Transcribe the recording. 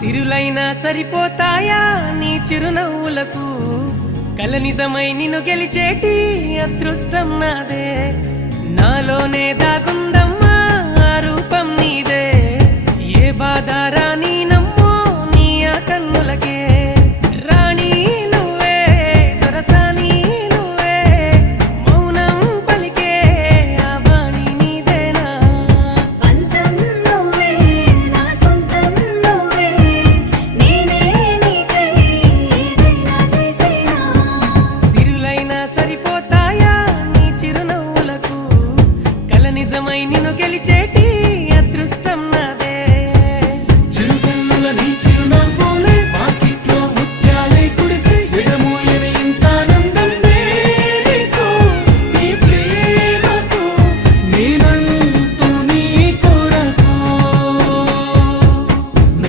సిరులైనా సరిపోతాయా నీ చిరునవ్వులకు కల నిజమై నిన్ను గెలిచేటి అదృష్టం నాదే నాలోనే దాగుందమ్మా ఆ రూపం నీదే ఏ బాధ రాని